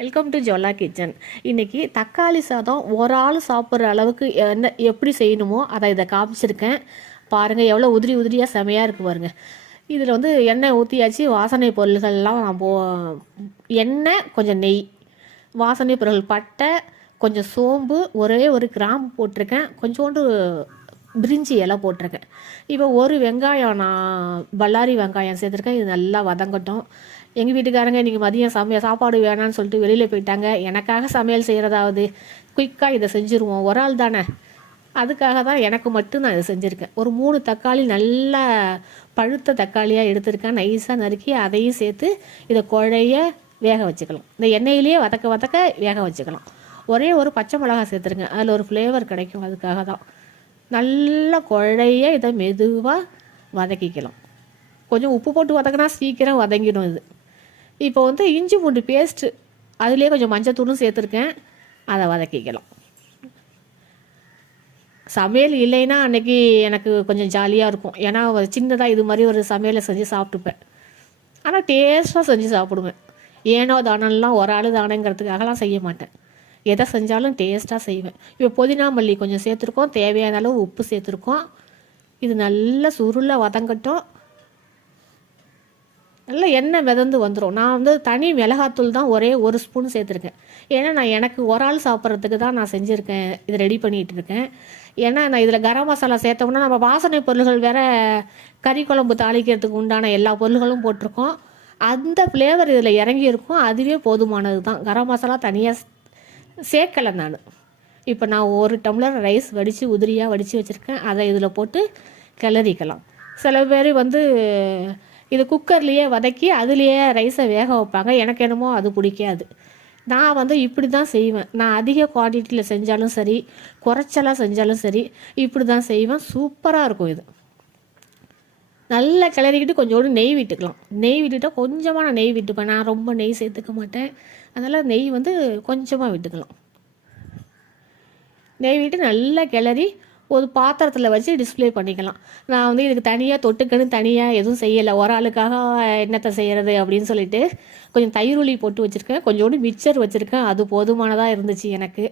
Welcome to ஜோலா kitchen. இன்றைக்கி தக்காளி சாதம் ஒரு ஆள் சாப்பிட்ற அளவுக்கு எப்படி செய்யணுமோ அதை இதை காமிச்சிருக்கேன். பாருங்கள் எவ்வளோ உதிரி உதிரியாக செமையாக இருக்குது பாருங்கள். இதில் வந்து எண்ணெய் ஊற்றியாச்சு. வாசனை பொருள்கள்லாம் நான் எண்ணெய், கொஞ்சம் நெய், வாசனை பொருள் பட்டை, கொஞ்சம் சோம்பு, ஒரே ஒரு கிராம்பு போட்டிருக்கேன், கொஞ்சோண்டு பிரிஞ்சி இலை போட்டிருக்கேன். இப்போ ஒரு வெங்காயம், நான் பல்லாரி வெங்காயம் சேர்த்துருக்கேன். இது நல்லா வதங்கட்டும். எங்கள் வீட்டுக்காரங்க இன்றைக்கி மதியம் சாப்பாடு வேணான்னு சொல்லிட்டு வெளியில் போயிட்டாங்க. எனக்காக சமையல் செய்கிறதாவது குயிக்காக இதை செஞ்சுருவோம், ஒரு ஆள் தானே, அதுக்காக தான் எனக்கு மட்டும் நான் இதை செஞ்சுருக்கேன். ஒரு 3 தக்காளி நல்லா பழுத்த தக்காளியாக எடுத்துருக்கேன், நைஸாக நறுக்கி அதையும் சேர்த்து இதை குழைய வேக வச்சுக்கலாம். இந்த எண்ணெயிலேயே வதக்க வேக வச்சுக்கலாம். ஒரே ஒரு பச்சை மிளகா சேர்த்துருங்க, அதில் ஒரு ஃப்ளேவர் கிடைக்கும், அதுக்காக தான். நல்லா குழைய இதை மெதுவாக வதக்கிக்கலாம். கொஞ்சம் உப்பு போட்டு வதக்கினா சீக்கிரம் வதங்கிடும் இது. இப்போ வந்து இஞ்சி பூண்டு பேஸ்ட்டு, அதுலேயே கொஞ்சம் மஞ்சத்தூளும் சேர்த்துருக்கேன், அதை வதக்கிக்கலாம். சமையல் இல்லைன்னா அன்றைக்கி எனக்கு கொஞ்சம் ஜாலியாக இருக்கும். ஏன்னா சின்னதாக இது மாதிரி ஒரு சமையலை செஞ்சு சாப்பிட்டுப்பேன். ஆனால் டேஸ்ட்டாக செஞ்சு சாப்பிடுவேன். ஏனோ தானெல்லாம் ஒரு ஆள் தானேங்கிறதுக்காகலாம் செய்ய மாட்டேன். எதை செஞ்சாலும் டேஸ்ட்டாக செய்வேன். இப்போ புதினா மல்லி கொஞ்சம் சேர்த்துருக்கோம், தேவையான அளவு உப்பு சேர்த்துருக்கோம். இது நல்லா சுருளாக வதங்கட்டும். நல்லா எண்ணெய் மிதந்து வந்துடும். நான் வந்து தனி மிளகாத்தூள் தான் ஒரே ஒரு ஸ்பூன் சேர்த்துருக்கேன். ஏன்னா நான் எனக்கு ஒரு ஆள் சாப்பிட்றதுக்கு தான் நான் செஞ்சுருக்கேன், இதை ரெடி பண்ணிகிட்டு இருக்கேன். ஏன்னா நான் இதில் கரம் மசாலா சேர்த்தோம்னா நம்ம வாசனை பொருள்கள் வேறு, கறி குழம்பு தாளிக்கிறதுக்கு உண்டான எல்லா பொருள்களும் போட்டிருக்கோம். அந்த ஃப்ளேவர் இதில் இறங்கியிருக்கும், அதுவே போதுமானது தான். கரம் மசாலா தனியாக சேர்க்கலை நான். இப்போ நான் 1 டம்ளர் ரைஸ் வடித்து உதிரியாக வடித்து வச்சுருக்கேன், அதை இதில் போட்டு கிளறிக்கலாம். சில பேர் வந்து இது குக்கர்லேயே வதக்கி அதுலேயே ரைஸை வேக வைப்பாங்க. எனக்கு என்னமோ அது பிடிக்காது. நான் வந்து இப்படி தான் செய்வேன். நான் அதிக குவான்டிட்டியில் செஞ்சாலும் சரி, குறைச்சலாக செஞ்சாலும் சரி, இப்படி தான் செய்வேன். சூப்பராக இருக்கும் இது. நல்லா கிளறிக்கிட்டு கொஞ்சோண்டு நெய் விட்டுக்கலாம். நெய் விட்டுட்டால் கொஞ்சமாக நான் நெய் விட்டுப்பேன். நான் ரொம்ப நெய் சேர்த்துக்க மாட்டேன், அதனால் நெய் வந்து கொஞ்சமாக விட்டுக்கலாம். நெய் விட்டு நல்லா கிளறி ஒரு பாத்திரத்தில் வச்சு டிஸ்பிளே பண்ணிக்கலாம். நான் வந்து இதுக்கு தனியாக தொட்டுக்கன்னு தனியாக எதுவும் செய்யலை. ஒரு ஆளுக்காக என்னத்தை செய்கிறது அப்படின்னு சொல்லிட்டு கொஞ்சம் தயிர் போட்டு வச்சுருக்கேன், கொஞ்சோண்டு மிக்சர் வச்சுருக்கேன், அது போதுமானதாக இருந்துச்சு எனக்கு.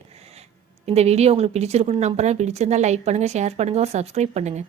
இந்த வீடியோ உங்களுக்கு பிடிச்சிருக்குன்னு நம்புகிறேன். பிடிச்சிருந்தால் லைக் பண்ணுங்கள், ஷேர் பண்ணுங்கள், ஒரு சப்ஸ்கிரைப் பண்ணுங்கள்.